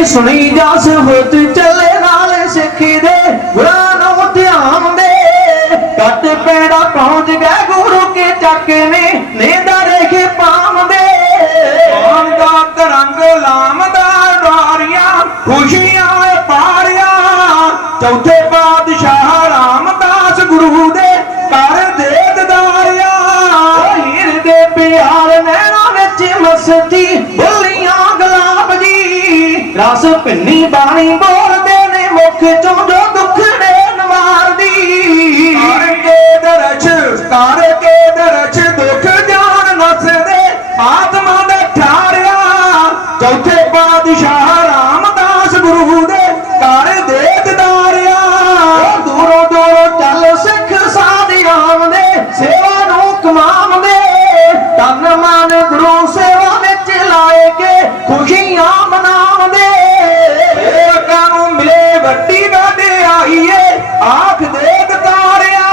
ਬੇਨਤੀ ਸੁਣੀ ਜਾਸ ਹੋਤ ਚੱਲੇ ਨਾਲ ਸਿੱਖੀ ਦੇ, ਗੁਰਾਂ ਨੂੰ ਧਿਆਨ ਦੇ। ਕੱਟ ਪੈੜਾ ਪਹੁੰਚ ਗਏ ਗੁਰੂ ਕੇ ਚੱਕ ਨੇ, ਨੇਦਾ ਰੇਖੇ ਪਾਉਂਦੇ ਆਨ ਦਾ। ਤਰੰਗ ਲਾਮਦਾ ਡਾਰੀਆਂ, ਖੁਸ਼ੀਆਂ ਪਾਰਿਆ ਚੌਥੇ ਜੀ ਪਿੰਨੀ ਬਾਣੀ ਬੋਲਦੇ ਨੇ, ਮੁਖ ਚੋਂ ਜੋ ਦੁੱਖ ਨੇ ਨਵਾਰਦੀ। ਤਾਰੇ ਕੇ ਦਰਛ ਤਾਰੇ ਕੇ ਦਰਛ ਦੁੱਖ ਜਾਣ ਨਸਦੇ ਆਤਮਾ ਦਾ ਠਾਰਿਆ। ਚੌਥੇ ਬਾਦਸ਼ਾਹ ਵਡਿਆਈ ਏ ਆਖ ਦੇ ਦਤਾਰਿਆ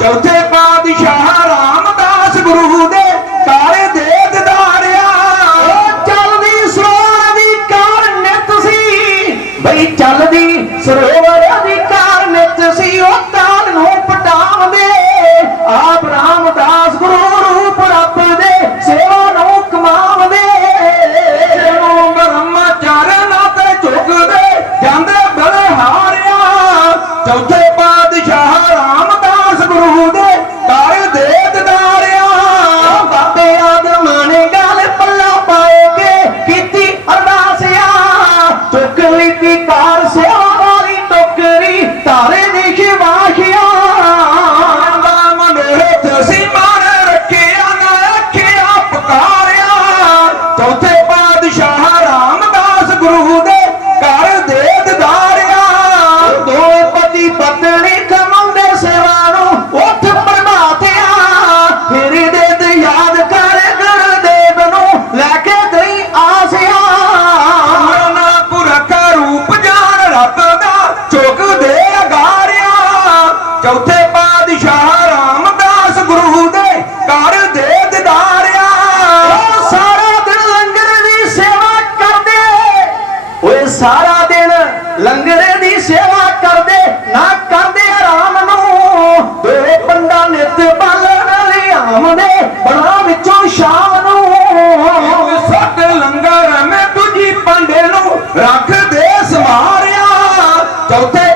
ਚੌਥੇ ਪਾਤਸ਼ਾਹ ਰਾਮਦਾਸ ਗੁਰੂ ਦੇ ਕਰ ਦੇ ਦਦਾਰਿਆ ਉਹ ਚੱਲਦੀ ਸਰੋਵਰ ਦੀ ਕਾਰ ਨਿਤ ਸੀ ਬਈ ਚੱਲਦੀ ਸਰੋਵਰ ਚੌਥੇ ਪਾਤਸ਼ਾਹ ਰਾਮਦਾਸ ਗੁਰੂ ਦੇ ਕਰ ਦੇ ਦਦਾਰਿਆ। ਉਹ ਸਾਰਾ ਦਿਨ ਲੰਗਰ ਦੀ ਸੇਵਾ ਕਰਦੇ। ਓਏ ਸਾਰਾ ਦਿਨ ਲੰਗਰ ਦੀ ਸੇਵਾ ਕਰਦੇ ਨਾ ਕਰਦੇ ਆਰਾਮ ਨੂੰ। ਦੋਏ ਪੰਡਾ ਨਿਤ ਬਾਲਣ ਲਿਆਉਂਦੇ ਬਣਾ ਵਿੱਚੋਂ ਸ਼ਾਮ ਨੂੰ। ਸੱਤ ਲੰਗਰ ਮੈਂ ਤੁਜੀ ਪੰਡੇ ਨੂੰ ਰੱਖ ਦੇ ਸਮਾਰਿਆ। ਚੌਥੇ